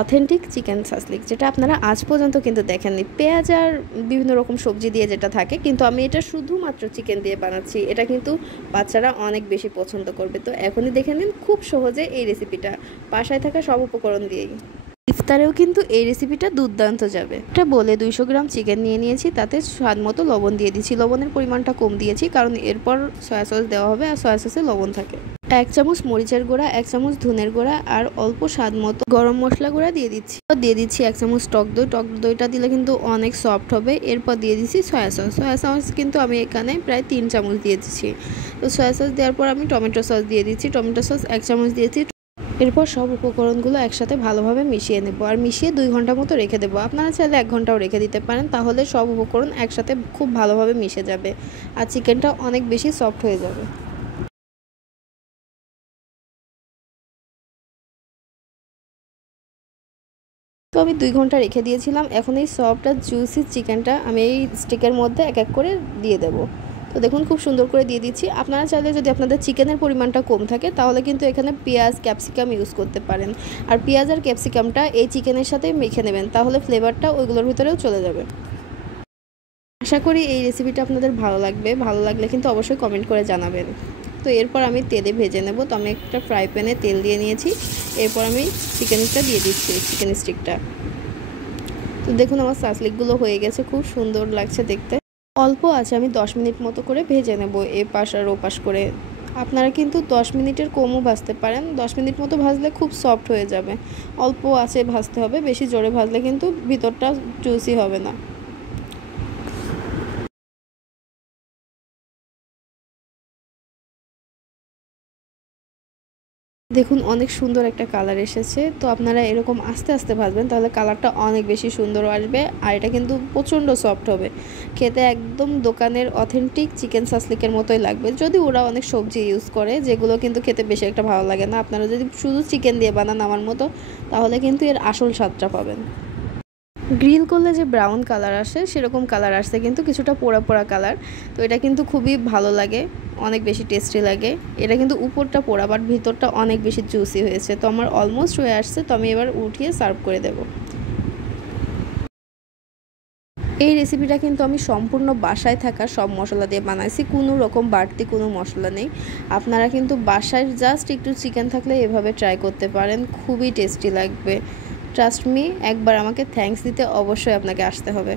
Authentic chicken shashlik, যেটা আপনারা আজ পর্যন্ত কিন্তু দেখেননি। পেঁয়াজ আর বিভিন্ন রকম সবজি দিয়ে যেটা থাকে, কিন্তু আমি এটা শুধুমাত্র চিকেন দিয়ে বানাচ্ছি। এটা কিন্তু বাচ্চারা অনেক বেশি পছন্দ করবে। তো এখনই দেখে নিন খুব সহজে এই রেসিপিটা, বাসায় থাকা সব উপকরণ দিয়েই। ইফতারেও কিন্তু এই রেসিপিটা দুর্দান্ত যাবে। এটা বলে 200 গ্রাম চিকেন নিয়ে নিয়েছি, তাতে স্বাদ মতো লবণ দিয়ে দিচ্ছি। লবণের পরিমাণটা কম দিয়েছি কারণ এরপর সয়া সস দেওয়া হবে, আর সয়া সসে লবণ থাকে। 1 চামচ মরিচের গুঁড়া, 1 চামচ ধনের গুঁড়া আর অল্প স্বাদ মতো গরম মশলা গুঁড়া দিয়ে দিচ্ছি 1 চামচ টক দই। টক দইটা দিলে কিন্তু অনেক সফট হবে। এরপর দিয়ে দিচ্ছি সয়া সস। সয়া সস কিন্তু আমি এখানে প্রায় 3 চামচ দিয়ে দিচ্ছি। তো সয়া সস দেওয়ার পর আমি টমেটো সস দিয়ে দিচ্ছি। টমেটো সস 1 চামচ দিয়েছি। এরপর সব উপকরণগুলো একসাথে ভালোভাবে মিশিয়ে নেব, আর মিশিয়ে 2 ঘন্টা মতো রেখে দেবো। আপনারা চাইলে 1 ঘন্টাও রেখে দিতে পারেন, তাহলে সব উপকরণ একসাথে খুব ভালোভাবে মিশে যাবে আর চিকেনটা অনেক বেশি সফট হয়ে যাবে। তো আমি 2 ঘন্টা রেখে দিয়েছিলাম। এখন এই সফট আর জুসি চিকেনটা আমি এই স্টিকের মধ্যে এক এক করে দিয়ে দেব। তো দেখুন খুব সুন্দর করে দিয়ে দিচ্ছি। আপনারা চাইলে যদি আপনাদের চিকেনের পরিমাণটা কম থাকে তাহলে কিন্তু এখানে পেঁয়াজ ক্যাপসিকাম ইউজ করতে পারেন, আর পেঁয়াজ আর ক্যাপসিকামটা এই চিকেনের সাথে মেখে নেবেন, তাহলে ফ্লেভারটা ওইগুলোর ভিতরেও চলে যাবে। আশা করি এই রেসিপিটা আপনাদের ভালো লাগবে। ভালো লাগলে কিন্তু অবশ্যই কমেন্ট করে জানাবেন। তো এরপর আমি তেলে ভেজে নেব। তো আমি একটা ফ্রাই প্যানে তেল দিয়ে নিয়েছি। এরপর আমি চিকেনটা দিয়ে দিচ্ছি, চিকেন স্টিকটা। তো দেখুন আমার সাসলিকগুলো হয়ে গেছে, খুব সুন্দর লাগছে দেখতে। অল্প আছে আমি 10 মিনিট মতো করে ভেজে নেব, এ পাশ আর ও পাশ করে। আপনারা কিন্তু 10 মিনিটের কমও ভাজতে পারেন। 10 মিনিট মতো ভাজলে খুব সফট হয়ে যাবে। অল্প আছে ভাজতে হবে, বেশি জোরে ভাজলে কিন্তু ভিতরটা জুসি হবে না। দেখুন অনেক সুন্দর একটা কালার এসেছে। তো আপনারা এরকম আস্তে আস্তে ভাজবেন, তাহলে কালারটা অনেক বেশি সুন্দর আসবে। আর এটা কিন্তু প্রচণ্ড সফট হবে, খেতে একদম দোকানের অথেন্টিক চিকেন সাসলিকের মতোই লাগবে। যদি ওরা অনেক সবজি ইউজ করে, যেগুলো কিন্তু খেতে বেশি একটা ভালো লাগে না, আপনারা যদি শুধু চিকেন দিয়ে বানান আমার মতো, তাহলে কিন্তু এর আসল স্বাদটা পাবেন। গ্রিল করলে যে ব্রাউন কালার আসে সেরকম কালার আসছে, কিন্তু কিছুটা পোড়া পোড়া কালার। তো এটা কিন্তু খুবই ভালো লাগে, অনেক বেশি টেস্টি লাগে। এটা কিন্তু উপরটা পোড়া বাট ভিতরটা অনেক বেশি জুসি হয়েছে। তো আমার অলমোস্ট হয়ে আসছে। তো আমি এবার উঠিয়ে সার্ভ করে দেব। এই রেসিপিটা কিন্তু আমি সম্পূর্ণ বাসায় থাকা সব মশলা দিয়ে বানাইছি, কোনো রকম বাড়তি কোনো মশলা নেই। আপনারা কিন্তু বাসায় জাস্ট একটু চিকেন থাকলে এভাবে ট্রাই করতে পারেন, খুবই টেস্টি লাগবে। ট্রাস্ট মি, একবার আমাকে থ্যাঙ্কস দিতে অবশ্যই আপনাকে আসতে হবে।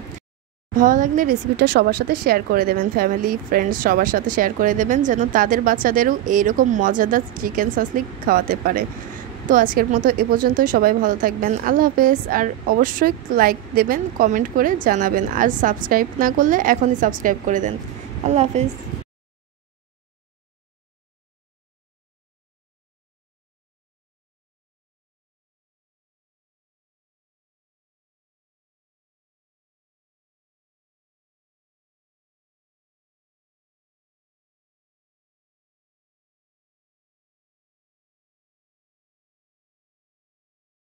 ভালো লাগলে রেসিপিটা সবার সাথে শেয়ার করে দেবেন, ফ্যামিলি ফ্রেন্ডস সবার সাথে শেয়ার করে দেবেন, যেন তাদের বাচ্চাদেরও এইরকম মজাদার চিকেন সাসলিক খাওয়াতে পারে। তো আজকের মতো এ পর্যন্তই। সবাই ভালো থাকবেন, আল্লাহ হাফেজ। আর অবশ্যই লাইক দেবেন, কমেন্ট করে জানাবেন। আর সাবস্ক্রাইব না করলে এখনই সাবস্ক্রাইব করে দেন। আল্লাহ হাফেজ।